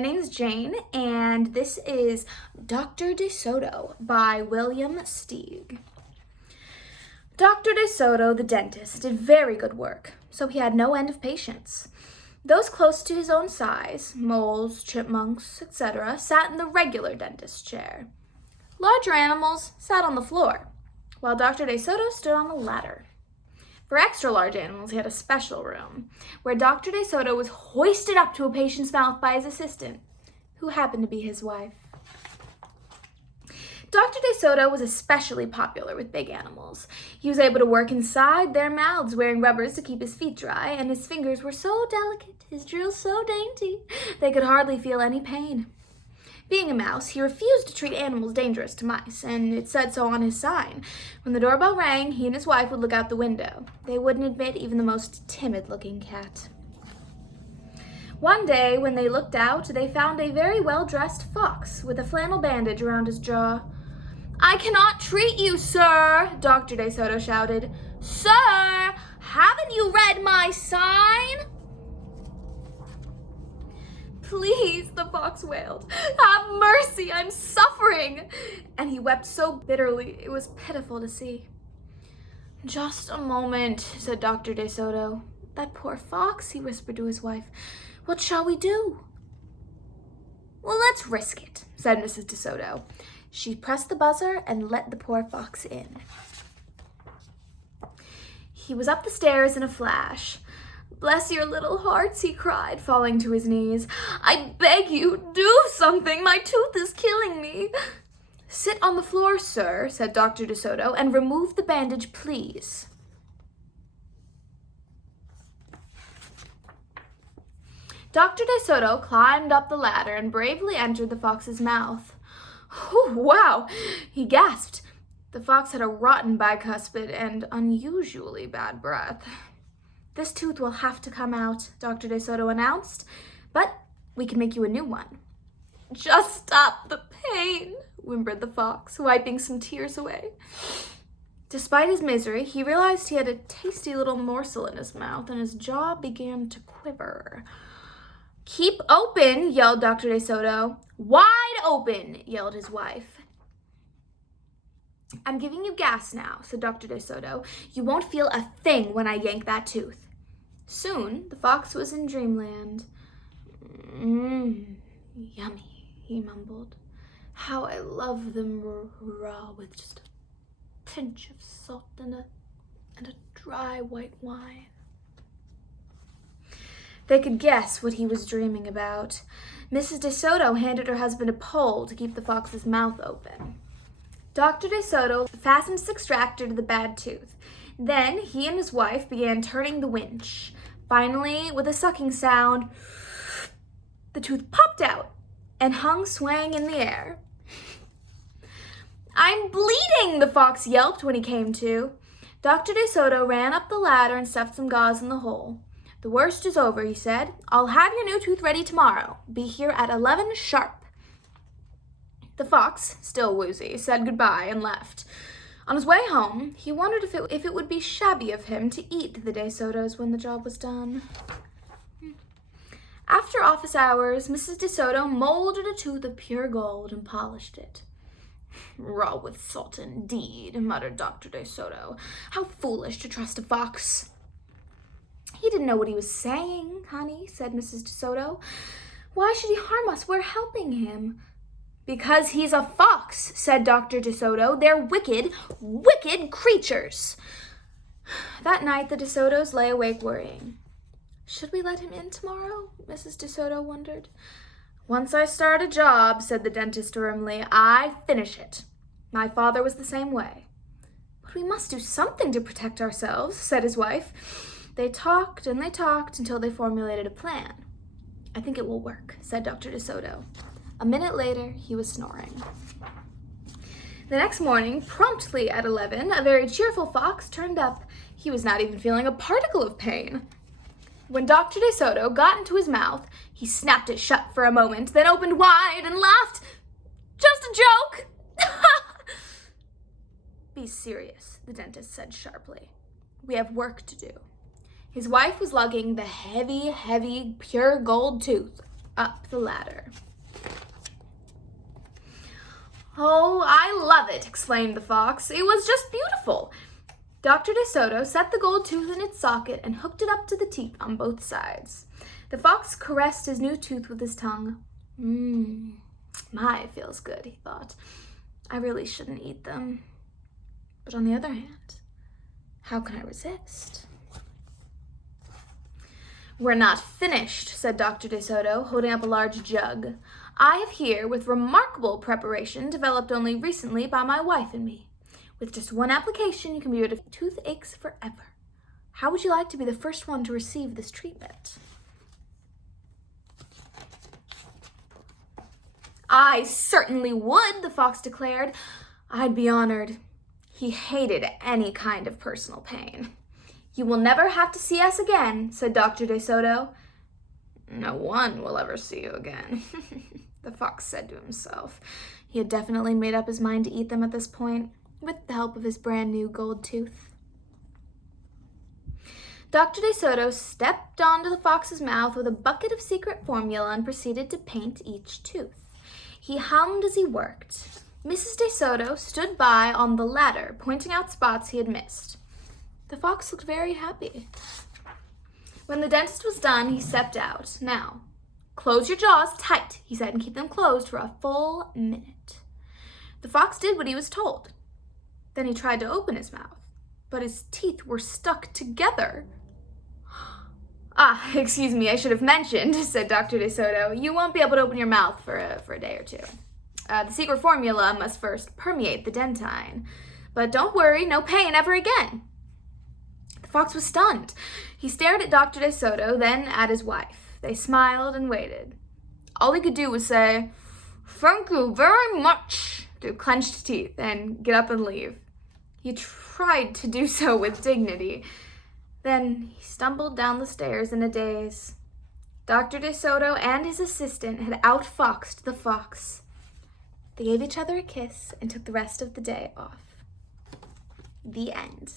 name's Jayne, and this is Doctor de Soto by William Steig. Dr. de Soto, the dentist, did very good work, so he had no end of patients. Those close to his own size, moles, chipmunks, etc., sat in the regular dentist chair. Larger animals sat on the floor, while Dr. de Soto stood on a ladder. For extra large animals, he had a special room, where Dr. de Soto was hoisted up to a patient's mouth by his assistant, who happened to be his wife. Dr. de Soto was especially popular with big animals. He was able to work inside their mouths, wearing rubbers to keep his feet dry, and his fingers were so delicate, his drills so dainty, they could hardly feel any pain. Being a mouse, he refused to treat animals dangerous to mice, and it said so on his sign. When the doorbell rang, he and his wife would look out the window. They wouldn't admit even the most timid-looking cat. One day, when they looked out, they found a very well-dressed fox with a flannel bandage around his jaw. "I cannot treat you, sir," Dr. de Soto shouted. "Sir, haven't you read my sign?" "Please," the fox wailed, "have mercy, I'm suffering." And he wept so bitterly, it was pitiful to see. "Just a moment," said Dr. de Soto. "That poor fox," he whispered to his wife. "What shall we do?" "Well, let's risk it," said Mrs. de Soto. She pressed the buzzer and let the poor fox in. He was up the stairs in a flash. "Bless your little hearts," he cried, falling to his knees. "I beg you, do something. My tooth is killing me." "Sit on the floor, sir," said Dr. de Soto, "and remove the bandage, please." Dr. de Soto climbed up the ladder and bravely entered the fox's mouth. "Oh, wow!" he gasped. The fox had a rotten bicuspid and unusually bad breath. "This tooth will have to come out," Dr. de Soto announced, "but we can make you a new one." "Just stop the pain," whimpered the fox, wiping some tears away. Despite his misery, he realized he had a tasty little morsel in his mouth, and his jaw began to quiver. "Keep open," yelled Dr. de Soto. "Wide open," yelled his wife. "I'm giving you gas now," said Dr. de Soto. "You won't feel a thing when I yank that tooth." Soon, the fox was in dreamland. Yummy," he mumbled. "How I love them raw with just a pinch of salt and a dry white wine." They could guess what he was dreaming about. Mrs. de Soto handed her husband a pole to keep the fox's mouth open. Dr. de Soto fastened his extractor to the bad tooth. Then he and his wife began turning the winch. Finally, with a sucking sound, the tooth popped out and hung swaying in the air. "I'm bleeding," the fox yelped when he came to. Dr. de Soto ran up the ladder and stuffed some gauze in the hole. "The worst is over," he said. "I'll have your new tooth ready tomorrow. Be here at 11 sharp." The fox, still woozy, said goodbye and left. On his way home, he wondered if it would be shabby of him to eat the de Sotos when the job was done. After office hours, Mrs. de Soto molded a tooth of pure gold and polished it. "Raw with salt indeed," muttered Dr. de Soto. "How foolish to trust a fox." "He didn't know what he was saying, honey," said Mrs. de Soto. "Why should he harm us? We're helping him." "Because he's a fox," said Dr. de Soto. "They're wicked, wicked creatures." That night, the de Sotos lay awake worrying. "Should we let him in tomorrow?" Mrs. de Soto wondered. "Once I start a job," said the dentist firmly, "I finish it. My father was the same way." "But we must do something to protect ourselves," said his wife. They talked and they talked until they formulated a plan. "I think it will work," said Dr. de Soto. A minute later, he was snoring. The next morning, promptly at 11, a very cheerful fox turned up. He was not even feeling a particle of pain. When Dr. de Soto got into his mouth, he snapped it shut for a moment, then opened wide and laughed. "Just a joke!" "Be serious," the dentist said sharply. "We have work to do." His wife was lugging the heavy, pure gold tooth up the ladder. "Oh, I love it," exclaimed the fox. "It was just beautiful." Dr. De Soto set the gold tooth in its socket and hooked it up to the teeth on both sides. The fox caressed his new tooth with his tongue. My, it feels good," he thought. "I really shouldn't eat them. But on the other hand, how can I resist?" "We're not finished," said Dr. De Soto, holding up a large jug. "I have here, with remarkable preparation, developed only recently by my wife and me. With just one application, you can be rid of toothaches forever. How would you like to be the first one to receive this treatment?" "I certainly would," the fox declared. "I'd be honored." He hated any kind of personal pain. "You will never have to see us again," said Dr. De Soto. "No one will ever see you again," the fox said to himself. He had definitely made up his mind to eat them at this point, with the help of his brand new gold tooth. Dr. De Soto stepped onto the fox's mouth with a bucket of secret formula and proceeded to paint each tooth. He hummed as he worked. Mrs. De Soto stood by on the ladder, pointing out spots he had missed. The fox looked very happy. When the dentist was done, he stepped out. "Now, close your jaws tight," he said, "and keep them closed for a full minute." The fox did what he was told. Then he tried to open his mouth, but his teeth were stuck together. "Excuse me, I should have mentioned," said Dr. De Soto. "You won't be able to open your mouth for a day or two. The secret formula must first permeate the dentine. But don't worry, no pain ever again." The fox was stunned. He stared at Dr. De Soto, then at his wife. They smiled and waited. All he could do was say, "Thank you very much," through clenched teeth, and get up and leave. He tried to do so with dignity. Then he stumbled down the stairs in a daze. Dr. De Soto and his assistant had outfoxed the fox. They gave each other a kiss and took the rest of the day off. The end.